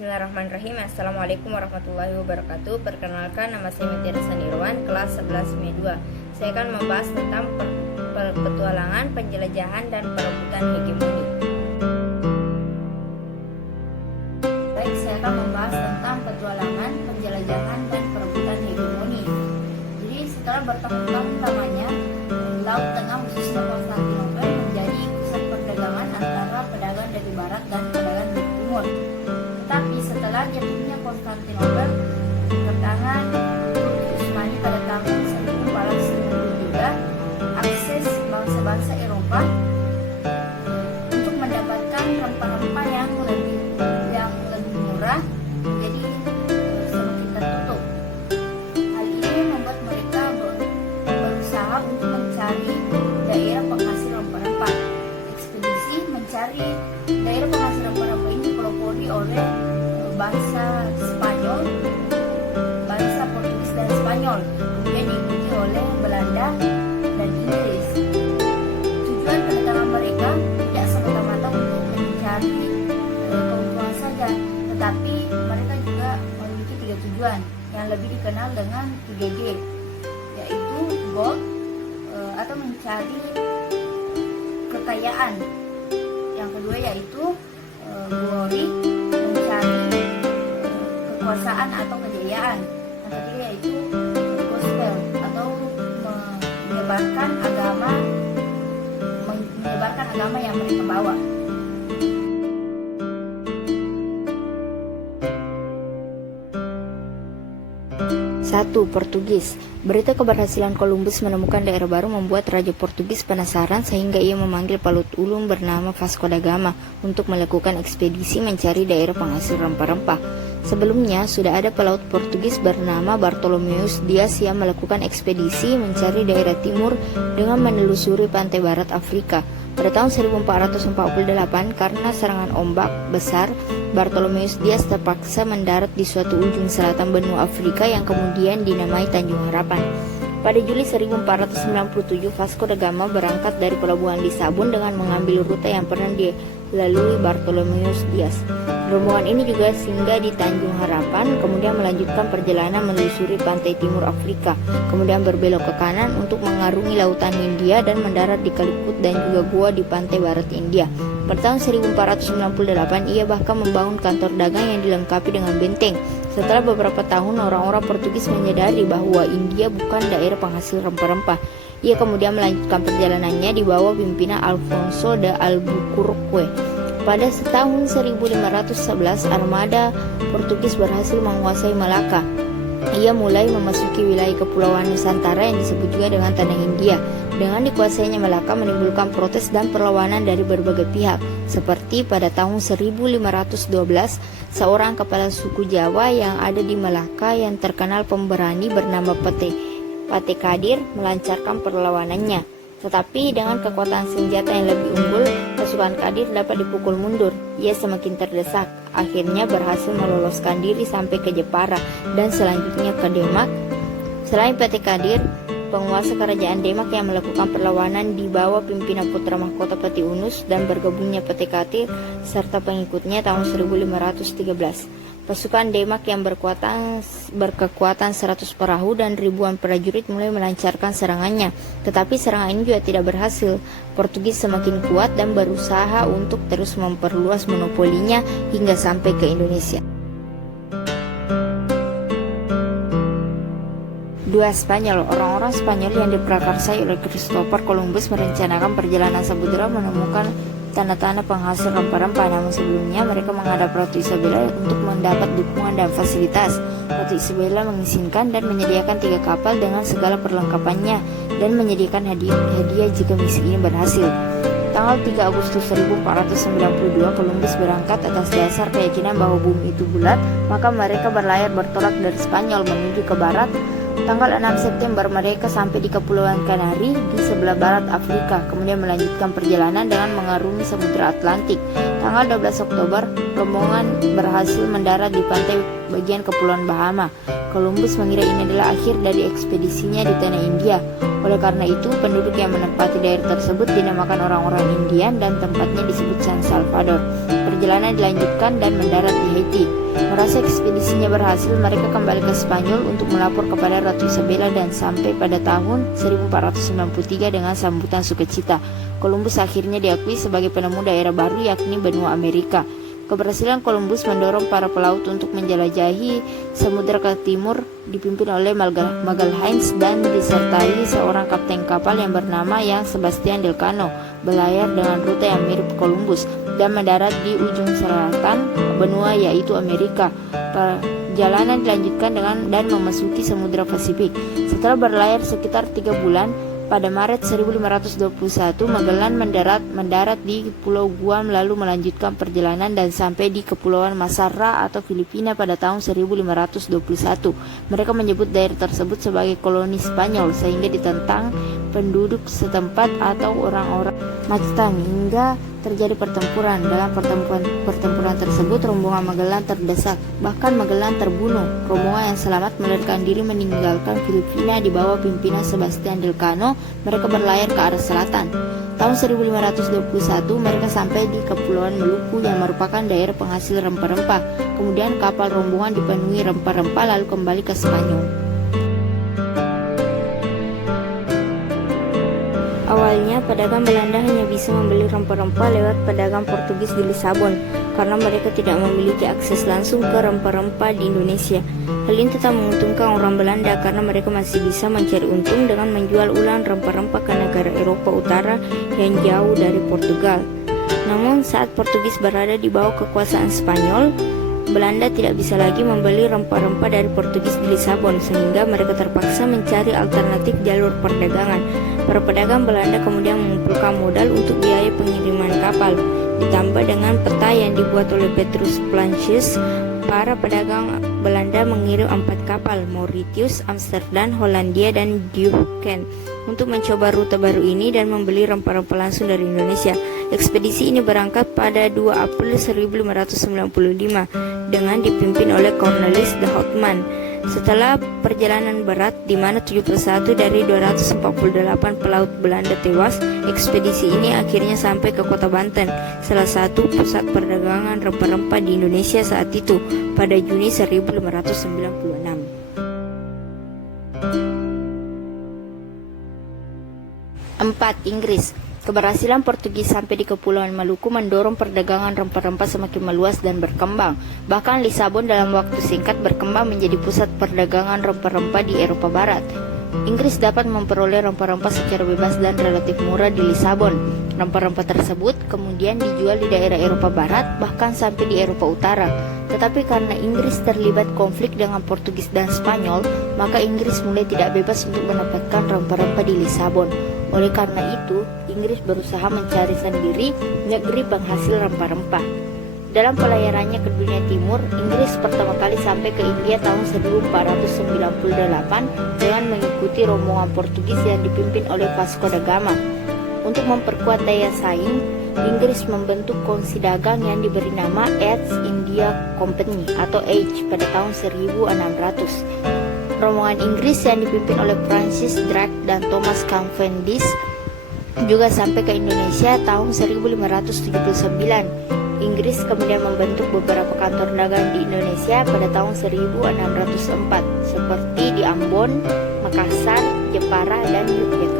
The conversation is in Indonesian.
Bismillahirrahmanirrahim. Assalamualaikum warahmatullahi wabarakatuh. Perkenalkan, nama saya Mutiara Nirwan, kelas 11 ME 2. Saya akan membahas tentang petualangan, penjelajahan, dan perebutan hegemoni. Baik, saya akan membahas tentang petualangan, penjelajahan, dan perebutan hegemoni. Jadi setelah bertahun-tahun lamanya, Laut Tengah khususnya Konstantinopel menjadi pusat perdagangan antara pedagang dari barat dan pedagang dari timur. Tapi setelah jatuhnya Konstantinopel ke tangan Turki Utsmani pada tahun 1493, akses bangsa-bangsa Eropa untuk mendapatkan rempah-rempah yang lebih murah jadi semakin tertutup. Hal ini membuat mereka berusaha untuk mencari daerah penghasil rempah-rempah. Ekspedisi mencari daerah penghasil rempah-rempah ini dipelopori oleh bangsa Spanyol, bangsa Portugis dan Spanyol, kemudian diikuti oleh Belanda dan Inggris. Tujuan kedatangan mereka tidak semata-mata untuk mencari keuntungan saja, tetapi mereka juga memiliki 3 tujuan yang lebih dikenal dengan 3G, yaitu gold atau mencari kekayaan. Yang kedua yaitu glory, mencari kekuasaan atau kejayaan. Yang ketiga yaitu gospel atau menyebarkan agama yang mereka bawa. 1. Portugis. Berita keberhasilan Columbus menemukan daerah baru membuat Raja Portugis penasaran sehingga ia memanggil Palut Ulung bernama Vasco da Gama untuk melakukan ekspedisi mencari daerah penghasil rempah-rempah. Sebelumnya sudah ada pelaut Portugis bernama Bartolomeus Dias yang melakukan ekspedisi mencari daerah timur dengan menelusuri pantai barat Afrika. Pada tahun 1448, karena serangan ombak besar, Bartolomeus Dias terpaksa mendarat di suatu ujung selatan benua Afrika yang kemudian dinamai Tanjung Harapan. Pada Juli 1497, Vasco da Gama berangkat dari pelabuhan Lisabon dengan mengambil rute yang pernah dilalui Bartolomeus Dias. Rombongan ini juga singgah di Tanjung Harapan, kemudian melanjutkan perjalanan menelusuri pantai timur Afrika, kemudian berbelok ke kanan untuk mengarungi lautan Hindia dan mendarat di Calicut dan juga Goa di pantai barat India. Pada tahun 1498, ia bahkan membangun kantor dagang yang dilengkapi dengan benteng. Setelah beberapa tahun, orang-orang Portugis menyadari bahwa India bukan daerah penghasil rempah-rempah. Ia kemudian melanjutkan perjalanannya di bawah pimpinan Alfonso de Albuquerque. Pada tahun 1511, armada Portugis berhasil menguasai Malaka. Ia mulai memasuki wilayah kepulauan Nusantara yang disebut juga dengan Tanah Hindia. Dengan dikuasainya Malaka menimbulkan protes dan perlawanan dari berbagai pihak. Seperti pada tahun 1512, seorang kepala suku Jawa yang ada di Malaka yang terkenal pemberani bernama Pate Kadir melancarkan perlawanannya. Tetapi dengan kekuatan senjata yang lebih unggul, pasukan Kadir dapat dipukul mundur. Ia semakin terdesak, akhirnya berhasil meloloskan diri sampai ke Jepara dan selanjutnya ke Demak. Selain Pate Kadir, penguasa kerajaan Demak yang melakukan perlawanan di bawah pimpinan putra mahkota Pati Unus dan bergabungnya Pate Kadir serta pengikutnya tahun 1513. Pasukan Demak yang berkekuatan 100 perahu dan ribuan prajurit mulai melancarkan serangannya. Tetapi serangan ini juga tidak berhasil. Portugis semakin kuat dan berusaha untuk terus memperluas monopolinya hingga sampai ke Indonesia. 2. Spanyol. Orang-orang Spanyol yang diprakarsai oleh Christopher Columbus merencanakan perjalanan samudera menemukan tanda-tanda penghasil rempah-rempah. Namun sebelumnya mereka menghadap Ratu Isabella untuk mendapat dukungan dan fasilitas. Ratu Isabella mengizinkan dan menyediakan 3 kapal dengan segala perlengkapannya dan menyediakan hadiah jika misi ini berhasil. Tanggal 3 Agustus 1492, Columbus berangkat atas dasar keyakinan bahwa bumi itu bulat, maka mereka berlayar bertolak dari Spanyol menuju ke barat. Tanggal 6 September mereka sampai di Kepulauan Kanari di sebelah barat Afrika, kemudian melanjutkan perjalanan dengan mengarungi Samudra Atlantik. Tanggal 12 Oktober, rombongan berhasil mendarat di pantai bagian Kepulauan Bahama. Columbus mengira ini adalah akhir dari ekspedisinya di tanah India. Oleh karena itu, penduduk yang menempati daerah tersebut dinamakan orang-orang Indian dan tempatnya disebut San Salvador. Perjalanan dilanjutkan dan mendarat di Haiti. Merasa ekspedisinya berhasil, mereka kembali ke Spanyol untuk melapor kepada Ratu Isabella dan sampai pada tahun 1493 dengan sambutan sukacita. Columbus akhirnya diakui sebagai penemu daerah baru yakni benua Amerika. Keberhasilan Columbus mendorong para pelaut untuk menjelajahi samudera ke timur dipimpin oleh Magalhaens dan disertai seorang kapten kapal yang bernama Sebastian Elcano, berlayar dengan rute yang mirip Columbus dan mendarat di ujung selatan benua yaitu Amerika. Perjalanan dilanjutkan dan memasuki Samudra Pasifik. Setelah berlayar sekitar 3 bulan, pada Maret 1521, Magellan mendarat di Pulau Guam lalu melanjutkan perjalanan dan sampai di Kepulauan Masarra atau Filipina pada tahun 1521. Mereka menyebut daerah tersebut sebagai koloni Spanyol sehingga ditentang penduduk setempat atau orang-orang Mactan hingga terjadi pertempuran. Dalam pertempuran tersebut rombongan Magellan terdesak, bahkan Magellan terbunuh. Rombongan yang selamat melarikan diri meninggalkan Filipina di bawah pimpinan Sebastian Elcano. Mereka berlayar ke arah selatan. Tahun 1521 mereka sampai di Kepulauan Maluku yang merupakan daerah penghasil rempah-rempah. Kemudian kapal rombongan dipenuhi rempah-rempah lalu kembali ke Spanyol. Awalnya, pedagang Belanda hanya bisa membeli rempah-rempah lewat pedagang Portugis di Lisabon karena mereka tidak memiliki akses langsung ke rempah-rempah di Indonesia. Hal ini tetap menguntungkan orang Belanda karena mereka masih bisa mencari untung dengan menjual ulang rempah-rempah ke negara Eropa Utara yang jauh dari Portugal. Namun, saat Portugis berada di bawah kekuasaan Spanyol, Belanda tidak bisa lagi membeli rempah-rempah dari Portugis di Lisabon sehingga mereka terpaksa mencari alternatif jalur perdagangan. Para pedagang Belanda kemudian mengumpulkan modal untuk biaya pengiriman kapal. Ditambah dengan peta yang dibuat oleh Petrus Plancius, para pedagang Belanda mengirim 4 kapal, Mauritius, Amsterdam, Hollandia, dan Duquesne, untuk mencoba rute baru ini dan membeli rempah-rempah langsung dari Indonesia. Ekspedisi ini berangkat pada 2 April 1595 dengan dipimpin oleh Cornelis de Houtman. Setelah perjalanan berat di mana 71 dari 248 pelaut Belanda tewas, ekspedisi ini akhirnya sampai ke kota Banten, salah satu pusat perdagangan rempah-rempah di Indonesia saat itu, pada Juni 1596. 4. Inggris. Keberhasilan Portugis sampai di Kepulauan Maluku mendorong perdagangan rempah-rempah semakin meluas dan berkembang. Bahkan Lisabon dalam waktu singkat berkembang menjadi pusat perdagangan rempah-rempah di Eropa Barat. Inggris dapat memperoleh rempah-rempah secara bebas dan relatif murah di Lisabon. Rempah-rempah tersebut kemudian dijual di daerah Eropa Barat, bahkan sampai di Eropa Utara. Tetapi karena Inggris terlibat konflik dengan Portugis dan Spanyol, maka Inggris mulai tidak bebas untuk mendapatkan rempah-rempah di Lisabon. Oleh karena itu, Inggris berusaha mencari sendiri negeri penghasil rempah-rempah. Dalam pelayarannya ke dunia timur, Inggris pertama kali sampai ke India tahun 1498 dengan mengikuti rombongan Portugis yang dipimpin oleh Vasco da Gama. Untuk memperkuat daya saing, Inggris membentuk kongsi dagang yang diberi nama East India Company atau H pada tahun 1600. Rombongan Inggris yang dipimpin oleh Francis Drake dan Thomas Cavendish juga sampai ke Indonesia tahun 1579. Inggris kemudian membentuk beberapa kantor dagang di Indonesia pada tahun 1604 seperti di Ambon, Makassar, Jepara, dan Yogyakarta.